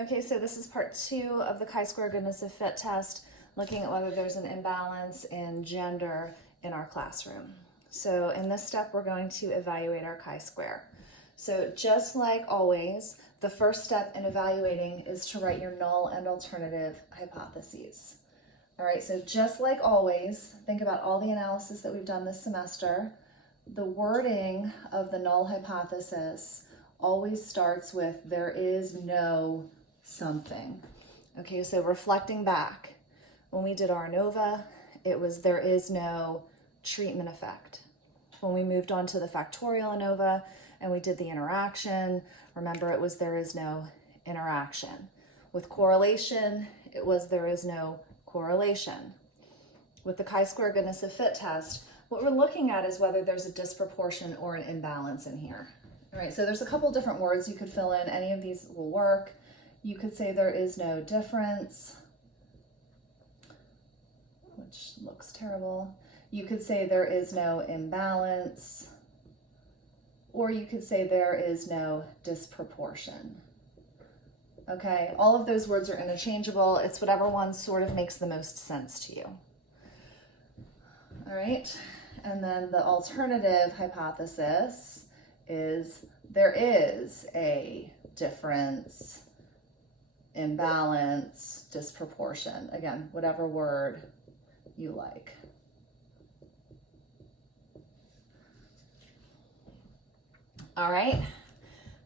Okay, so this is part 2 of the chi-square goodness of fit test, looking at whether there's an imbalance in gender in our classroom. So in this step, we're going to evaluate our chi-square. So just like always, the first step in evaluating is to write your null and alternative hypotheses. All right, so just like always, think about all the analysis that we've done this semester. The wording of the null hypothesis always starts with there is no something. Okay, so reflecting back, when we did our ANOVA, it was there is no treatment effect. When we moved on to the factorial ANOVA and we did the interaction, remember it was there is no interaction. With correlation, it was there is no correlation. With the chi-square goodness of fit test, what we're looking at is whether there's a disproportion or an imbalance in here. All right, so there's a couple different words you could fill in. Any of these will work. You could say there is no difference, which looks terrible. You could say there is no imbalance, or you could say there is no disproportion. Okay, all of those words are interchangeable. It's whatever one sort of makes the most sense to you. All right, and then the alternative hypothesis is there is a difference, imbalance, disproportion. Again, whatever word you like. All right,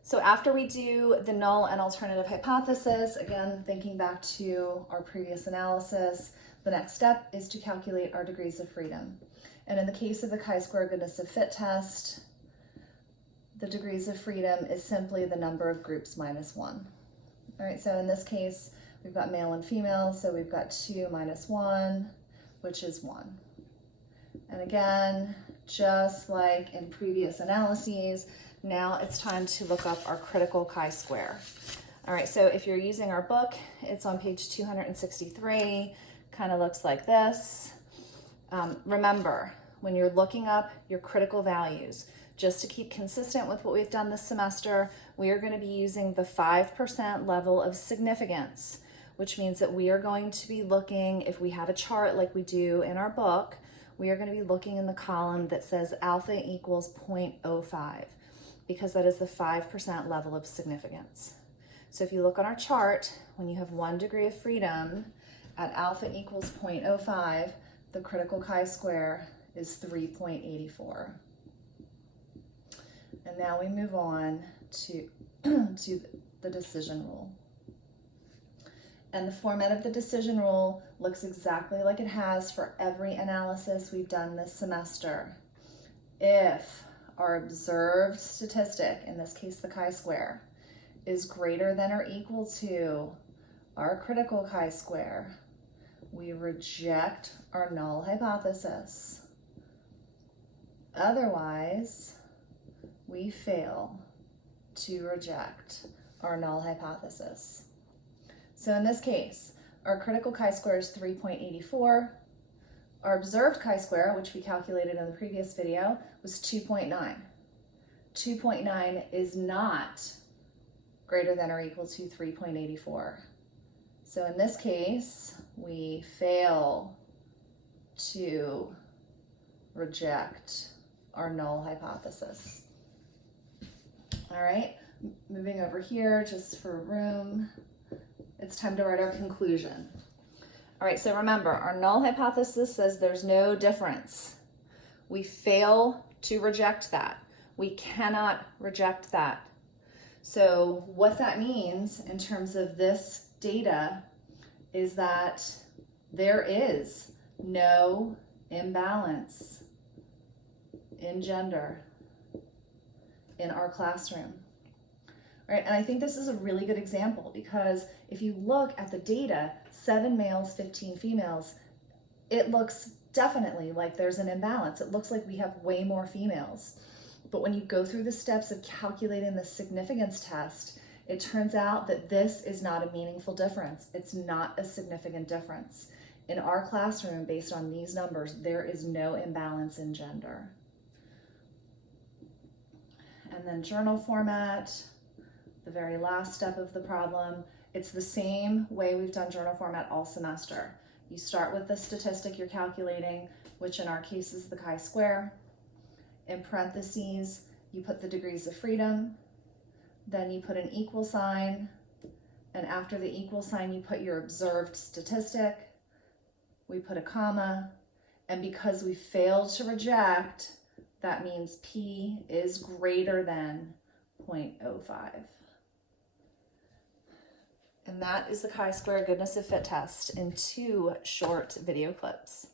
so after we do the null and alternative hypothesis, again, thinking back to our previous analysis, the next step is to calculate our degrees of freedom. And in the case of the chi-square goodness of fit test, the degrees of freedom is simply the number of groups minus 1. All right, so in this case, we've got male and female, so we've got 2 minus 1, which is 1. And again, just like in previous analyses, now it's time to look up our critical chi-square. All right, so if you're using our book, it's on page 263, kind of looks like this. Remember, when you're looking up your critical values, just to keep consistent with what we've done this semester, we are going to be using the 5% level of significance, which means that we are going to be looking, if we have a chart like we do in our book, we are going to be looking in the column that says alpha equals 0.05, because that is the 5% level of significance. So if you look on our chart, when you have 1 degree of freedom at alpha equals 0.05, the critical chi-square is 3.84. And now we move on to, to the decision rule. And the format of the decision rule looks exactly like it has for every analysis we've done this semester. If our observed statistic, in this case the chi-square, is greater than or equal to our critical chi-square, we reject our null hypothesis. Otherwise, we fail to reject our null hypothesis. So in this case, our critical chi-square is 3.84. Our observed chi-square, which we calculated in the previous video, was 2.9. 2.9 is not greater than or equal to 3.84. So in this case, we fail to reject our null hypothesis. All right, moving over here just for room, it's time to write our conclusion. All right, so remember, our null hypothesis says there's no difference. We fail to reject that. We cannot reject that. So what that means in terms of this data is that there is no imbalance in gender in our classroom. All right, and I think this is a really good example because if you look at the data, 7 males, 15 females, it looks definitely like there's an imbalance. It looks like we have way more females. But when you go through the steps of calculating the significance test, it turns out that this is not a meaningful difference. It's not a significant difference. In our classroom, based on these numbers, there is no imbalance in gender. And then journal format, the very last step of the problem, It's the same way we've done journal format all semester. You start with the statistic you're calculating, which in our case is the chi-square. In parentheses, you put the degrees of freedom, then you put an equal sign, and after the equal sign, you put your observed statistic. We put a comma, and because we failed to reject, that means P is greater than 0.05. And that is the chi-square goodness of fit test in 2 short video clips.